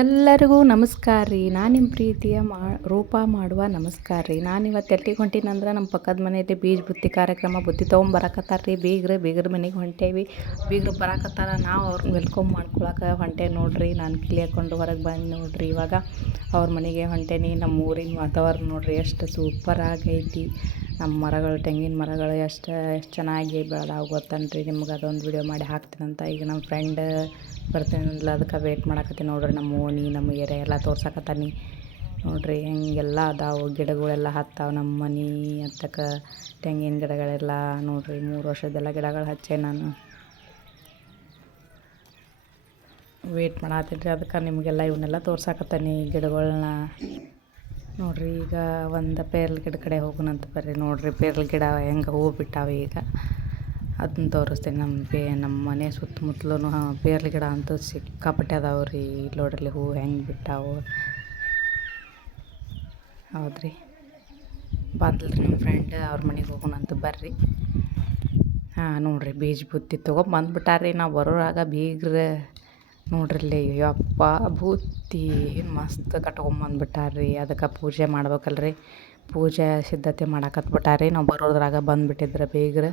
ಎಲ್ಲರಿಗೂ ನಮಸ್ಕಾರ ರೀ. ನಾನು ನಿಮ್ಮ ಪ್ರೀತಿಯ ರೂಪ ಮಾಡುವ ನಮಸ್ಕಾರ ರೀ. ನಾನಿವತ್ತು ಎಲ್ಲಿಗೆ ಹೊಂಟೀನಂದ್ರೆ ನಮ್ಮ ಪಕ್ಕದ ಮನೆಯಲ್ಲಿ ಬೀಜ ಬುತ್ತಿ ಕಾರ್ಯಕ್ರಮ ಬುತ್ತಿ ತೊಗೊಂಬರಕತ್ತಾರ ರೀ. ಬೀಗ್ರ ಮನೆಗೆ ಹೊಂಟೇವಿ. ಬೀಗ್ರು ಬರಾಕತ್ತಾರ, ನಾವು ಅವ್ರನ್ನ ವೆಲ್ಕಮ್ ಮಾಡ್ಕೊಳಕ್ಕೆ ಹೊಂಟೆ ನೋಡ್ರಿ. ನಾನು ಕಿಲಿ ಹಾಕ್ಕೊಂಡು ಹೊರಗೆ ಬಂದು ನೋಡ್ರಿ. ಇವಾಗ ಅವ್ರ ಮನೆಗೆ ಹೊಂಟೇನಿ. ನಮ್ಮ ಊರಿನ ವಾತಾವರಣ ನೋಡ್ರಿ ಎಷ್ಟು ಸೂಪರ್ ಆಗೈತಿ. ನಮ್ಮ ಮರಗಳು, ತೆಂಗಿನ ಮರಗಳು ಎಷ್ಟು ಚೆನ್ನಾಗಿ ಬೆಳೆದಾವ ಗೊತ್ತನ್ರಿ. ನಿಮ್ಗೆ ಅದೊಂದು ವಿಡಿಯೋ ಮಾಡಿ ಹಾಕ್ತೀನಂತ. ಈಗ ನಮ್ಮ ಫ್ರೆಂಡ್ ಬರ್ತೀನಲ್ಲ, ಅದಕ್ಕೆ ವೇಟ್ ಮಾಡಕತ್ತೀನಿ ನೋಡ್ರಿ. ನಮ್ಮ ಓಣಿ, ನಮ್ಮ ಏರಿಯಾ ಎಲ್ಲ ತೋರ್ಸಕತ್ತಾನಿ ನೋಡ್ರಿ. ಹೆಂಗೆಲ್ಲ ಅದಾವು ಗಿಡಗಳೆಲ್ಲ ಹತ್ತಾವ ನಮ್ಮ ಮನೆ ಹತ್ತಕ್ಕೆ. ತೆಂಗಿನ ಗಿಡಗಳೆಲ್ಲ ನೋಡ್ರಿ, 3 ವರ್ಷದೆಲ್ಲ ಗಿಡಗಳು ಹಚ್ಚೆ ನಾನು ವೇಟ್ ಮಾಡತ್ತೀನಿ ರೀ. ಅದಕ್ಕೆ ನಿಮಗೆಲ್ಲ ಇವನ್ನೆಲ್ಲ ತೋರ್ಸಕತ್ತಾನಿ ಗಿಡಗಳನ್ನ ನೋಡ್ರಿ. ಈಗ ಒಂದು ಪೇರ್ಲ ಗಿಡ ಕಡೆ ಹೋಗೋಣಂತ ಬರ್ರಿ. ನೋಡ್ರಿ ಪೇರ್ಲ ಗಿಡ ಹೆಂಗೆ ಹೂವು ಬಿಟ್ಟಾವೆ. ಈಗ ಅದನ್ನ ತೋರಿಸ್ತೀನಿ. ನಮ್ಮ ಮನೆ ಸುತ್ತಮುತ್ತಲೂ ಪೇರ್ಲ ಗಿಡ ಅಂತೂ ಸಿಕ್ಕಾಪಟ್ಟೆ ಅದಾವೆ ರೀ. ನೋಡ್ರಿ ಹೂವು ಹೆಂಗೆ ಬಿಟ್ಟಾವು. ಹೌದ್ರಿ, ಬಂದಲ್ರಿ ನಮ್ಮ ಫ್ರೆಂಡ್, ಅವ್ರ ಮನೆಗೆ ಹೋಗೋಣಂತ ಬರ್ರಿ. ನೋಡ್ರಿ ಬೀಜ ಬುತ್ತಿ ತೊಗೊಂಬಂದ್ಬಿಟ್ಟಾರ್ರಿ. ನಾವು ಬರೋರಾಗ ಬೀಗ್ರ ನೋಡ್ರಿಲ್ಲಿ ಯಪ್ಪ ಬುತ್ತಿ ಮಸ್ತ್ ಕಟ್ಕೊಂಬಂದ್ಬಿಟ್ಟಾರ್ರಿ. ಅದಕ್ಕೆ ಪೂಜೆ ಮಾಡ್ಬೇಕಲ್ರಿ, ಪೂಜೆ ಸಿದ್ಧತೆ ಮಾಡಾಕತ್ಬಿಟ್ಟಾರ್ರಿ. ನಾವು ಬರೋದ್ರಾಗ ಬಂದುಬಿಟ್ಟಿದ್ರೆ ಬೀಗ್ರ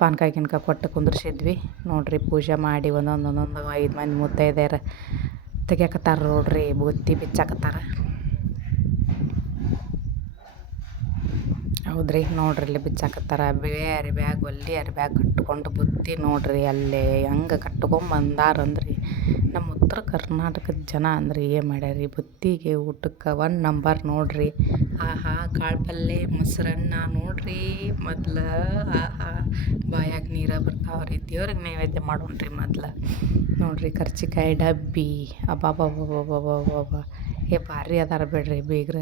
ಪಾನ್ಕಾಯಿ ಗಿನ್ಕಾಯಿ ಕೊಟ್ಟು ಕುಂದ್ರಿಸಿದ್ವಿ ನೋಡ್ರಿ. ಪೂಜೆ ಮಾಡಿ ಒಂದೊಂದು 5 ಮಂದಿ ಮುತ್ತೈದೆಯರು ತೆಗಿಯಕತ್ತಾರ ನೋಡ್ರಿ. ಬುತ್ತಿ ಬಿಚ್ಚಾಕತ್ತಾರ. ಹೌದ್ರಿ, ನೋಡ್ರಿ ಇಲ್ಲಿ ಬಿಚ್ಚಾಕತ್ತಾರ. ಬೇರೆ ಬ್ಯಾಗ್ ಬ್ಯಾಗ್ ಕಟ್ಕೊಂಡು ಬುತ್ತಿ ನೋಡ್ರಿ ಅಲ್ಲೇ ಹೆಂಗೆ ಕಟ್ಕೊಂಬಂದಾರಂದ್ರಿ. ನಮ್ಮ ಉತ್ತರ ಕರ್ನಾಟಕದ ಜನ ಅಂದ್ರೆ ಏನು ಮಾಡ್ಯಾರಿ, ಬುತ್ತಿಗೆ ಊಟಕ್ಕೆ 1 ನಂಬರ್ ನೋಡ್ರಿ. ಕಾಳು ಪಲ್ಯ ಮೊಸರನ್ನ ನೋಡ್ರಿ. ಮೊದ್ಲು ಬಾಯಾಗ ನೀರು ಬರ್ತಾವ್ರಿ. ದೇವ್ರಿಗೆ ನೈವೇದ್ಯ ಮಾಡೋಣ್ರಿ ಮೊದ್ಲು ನೋಡ್ರಿ. ಕರ್ಚಿಕಾಯಿ ಡಬ್ಬಿ ಅಬ್ಬಾಬಾಬಾಬಾಬಾಬಾಬಾ ಭಾರಿ ಅದಾರ ಬಿಡ್ರಿ ಬೀಗ್ರ.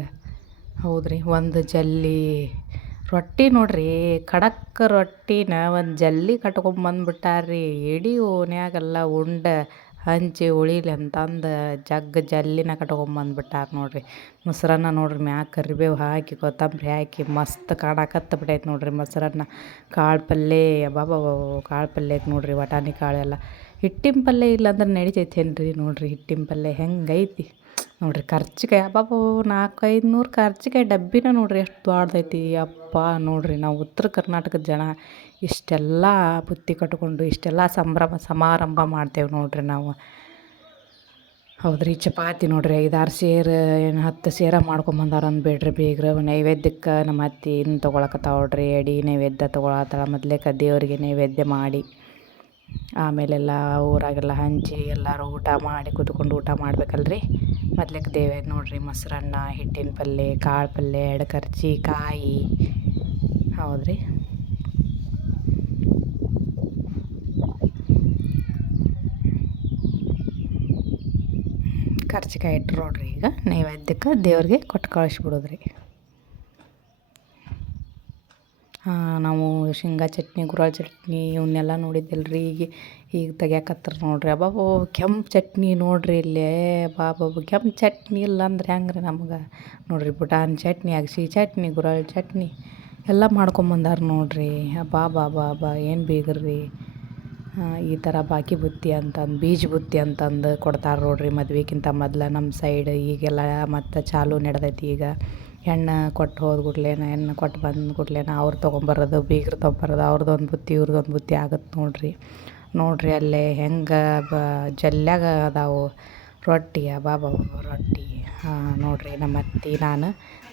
ಹೌದ್ರಿ, ಒಂದು ಜಲ್ಲಿ ರೊಟ್ಟಿ ನೋಡ್ರಿ, ಖಡಕ್ ರೊಟ್ಟಿನ ಒಂದು ಜಲ್ಲಿ ಕಟ್ಕೊಂಬಂದ್ಬಿಟ್ಟಾರ್ರಿ. ಇಡೀ ಓಣ್ಯಾಗೆಲ್ಲ ಉಂಡೆ ಹಂಚಿ ಉಳಿಲಿ ಅಂತಂದು ಜಲ್ಲಿನ ಕಟ್ಕೊಂಬಂದ್ಬಿಟ್ಟಾರ ನೋಡ್ರಿ. ಮೊಸರನ್ನ ನೋಡ್ರಿ, ಮ್ಯಾಗ ಕರಿಬೇವು ಹಾಕಿ ಕೊತ್ತಂಬರಿ ಹಾಕಿ ಮಸ್ತ್ ಕಾಣಕತ್ತ ಬಿಟ್ಟೈತೆ ನೋಡ್ರಿ ಮೊಸರನ್ನ. ಕಾಳು ಪಲ್ಯ ಅಬ್ಬಾಬಾಬಾ ಕಾಳು ಪಲ್ಯಕ್ಕೆ ನೋಡ್ರಿ, ವಟಾಣಿ ಕಾಳೆಲ್ಲ. ಹಿಟ್ಟಿನ ಪಲ್ಯ ಇಲ್ಲಾಂದ್ರೆ ನಡಿತೈತೇನ್ರಿ ನೋಡ್ರಿ. ಹಿಟ್ಟಿನ ಪಲ್ಯ ಹೆಂಗೈತಿ ನೋಡ್ರಿ. ಕರ್ಚಿಕಾಯಿ ಅಬ್ಬಾಬಾ 400-500 ಕರ್ಚಿಕಾಯಿ ಡಬ್ಬಿನ ನೋಡ್ರಿ ಎಷ್ಟು ದೊಡ್ಡದೈತಿ. ಅಪ್ಪ ನೋಡ್ರಿ, ನಾವು ಉತ್ತರ ಕರ್ನಾಟಕದ ಜನ ಇಷ್ಟೆಲ್ಲ ಬುತ್ತಿ ಕಟ್ಕೊಂಡು ಇಷ್ಟೆಲ್ಲ ಸಂಭ್ರಮ ಸಮಾರಂಭ ಮಾಡ್ತೇವೆ ನೋಡ್ರಿ ನಾವು. ಹೌದ್ರಿ, ಚಪಾತಿ ನೋಡ್ರಿ 5-6 ಸೇರು 10 ಸೇರ ಮಾಡ್ಕೊಂಬಂದಾರ ಅಂದ್ಬೇಡ್ರಿ ಬೀಗ್ರ. ನೈವೇದ್ಯಕ್ಕೆ ನಮ್ಮ ಅತ್ತಿ ಇನ್ನು ತೊಗೊಳಕತ್ತಾವ ನೋಡ್ರಿ. ಎಡಿ ನೈವೇದ್ಯ ತೊಗೊಳತ್ತಾಳ. ಮೊದಲೇಕ ದೇವರಿಗೆ ನೈವೇದ್ಯ ಮಾಡಿ ಆಮೇಲೆಲ್ಲ ಊರಾಗೆಲ್ಲ ಹಂಚಿ ಎಲ್ಲರೂ ಊಟ ಮಾಡಿ ಕೂತ್ಕೊಂಡು ಊಟ ಮಾಡ್ಬೇಕಲ್ರಿ. ಮೊದ್ಲೇಕ ದೇವ್ರಿಗೆ ನೋಡ್ರಿ ಮೊಸರನ್ನ, ಹಿಟ್ಟಿನ ಪಲ್ಯ, ಕಾಳು ಪಲ್ಯ, 2 ಕರ್ಚಿಕಾಯಿ. ಹೌದ್ರಿ, ಕರ್ಚಿಕಾಯಿ ಇಟ್ರು ನೋಡ್ರಿ. ಈಗ ನೈವೇದ್ಯಕ್ಕೆ ದೇವ್ರಿಗೆ ಕೊಟ್ಟು ಕಳಿಸ್ಬಿಡೋದ್ರಿ. ನಾವು ಶೇಂಗಾ ಚಟ್ನಿ, ಗುರಾಳ್ ಚಟ್ನಿ ಇವನ್ನೆಲ್ಲ ನೋಡಿದ್ದಿಲ್ರಿ. ಈಗ ತೆಗ್ಯಾಕತ್ತಾರ ನೋಡ್ರಿ. ಅಬ್ಬಾಬೋ ಕೆಂಪು ಚಟ್ನಿ ನೋಡ್ರಿ. ಇಲ್ಲೇ ಬಾಬಾಬು ಕೆಂಪು ಚಟ್ನಿ ಇಲ್ಲ ಅಂದ್ರೆ ಹೆಂಗ್ರಿ ನಮ್ಗೆ ನೋಡ್ರಿ. ಪುಟಾಣಿ ಚಟ್ನಿ, ಅಗಸಿ ಚಟ್ನಿ, ಗುರಾಳ್ ಚಟ್ನಿ ಎಲ್ಲ ಮಾಡ್ಕೊಂಬಂದಾರ ನೋಡ್ರಿ. ಬಾಬಾ ಏನು ಬೀಗ್ರಿ. ಈ ಥರ ಬಾಕಿ ಬುತ್ತಿ ಅಂತಂದು, ಬೀಜ ಬುತ್ತಿ ಅಂತಂದು ಕೊಡ್ತಾರೆ ನೋಡ್ರಿ ಮದ್ವೆಗಿಂತ ಮೊದ್ಲು ನಮ್ಮ ಸೈಡ್. ಈಗೆಲ್ಲ ಮತ್ತು ಚಾಲು ನಡೆದೈತಿ. ಈಗ ಹೆಣ್ಣು ಕೊಟ್ಟು ಹೋದ ಕೂಡ್ಲೇನ, ಹೆಣ್ಣು ಕೊಟ್ಟು ಬಂದ ಕೂಡ್ಲೇನ ಅವ್ರು ತೊಗೊಂಬರೋದು, ಬೀಗ್ರು ತೊಗೊಂಬರೋದು. ಅವ್ರದ್ದೊಂದು ಬುತ್ತಿ ಇವ್ರದ್ದೊಂದು ಬುತ್ತಿ ಆಗುತ್ತೆ ನೋಡ್ರಿ. ಅಲ್ಲೇ ಹೆಂಗೆ ಜಲ್ಯಾಗ ಅದಾವು ರೊಟ್ಟಿ. ಬಾಬಾ ರೊಟ್ಟಿ ನೋಡ್ರಿ. ನಮ್ಮ ಅತ್ತಿ ನಾನು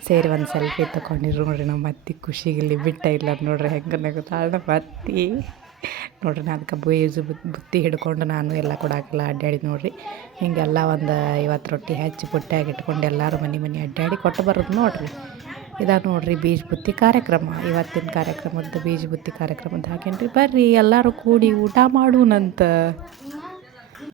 ಸೇರಿ ಒಂದು ಸೆಲ್ಫಿ ತೊಗೊಂಡಿರು ನೋಡ್ರಿ. ನಮ್ಮ ಅತ್ತಿ ಖುಷಿಗೆ ಇಲ್ಲಿ ಬಿಟ್ಟ ಇಲ್ಲ ನೋಡ್ರಿ. ಹೆಂಗೆ ನಗುತ್ತಾಳೆ ನಮ್ಮ ಅತ್ತಿ ನೋಡ್ರಿ. ನಾನು ಅದಕ್ಕೆ ಬುತ್ತಿ ಹಿಡ್ಕೊಂಡು ನಾನು ಎಲ್ಲ ಕೊಡಾಕೆಲ್ಲ ಅಡ್ಡಾಡಿ ನೋಡ್ರಿ. ಹಿಂಗೆಲ್ಲ ಒಂದು 50 ರೊಟ್ಟಿ ಹಚ್ಚಿ ಪುಟ್ಟ್ಯಾಗ ಇಟ್ಕೊಂಡು ಎಲ್ಲರೂ ಮನೆ ಅಡ್ಡಾಡಿ ಕೊಟ್ಟು ಬರೋದು ನೋಡ್ರಿ. ನೋಡ್ರಿ ಬೀಜ ಬುತ್ತಿ ಕಾರ್ಯಕ್ರಮ. ಇವತ್ತಿನ ಕಾರ್ಯಕ್ರಮದ ಬೀಜ ಬುತ್ತಿ ಕಾರ್ಯಕ್ರಮದ ಹಾಕೇನ್ರಿ. ಬರ್ರಿ ಎಲ್ಲರೂ ಕೂಡಿ ಊಟ ಮಾಡೋಣಂತ.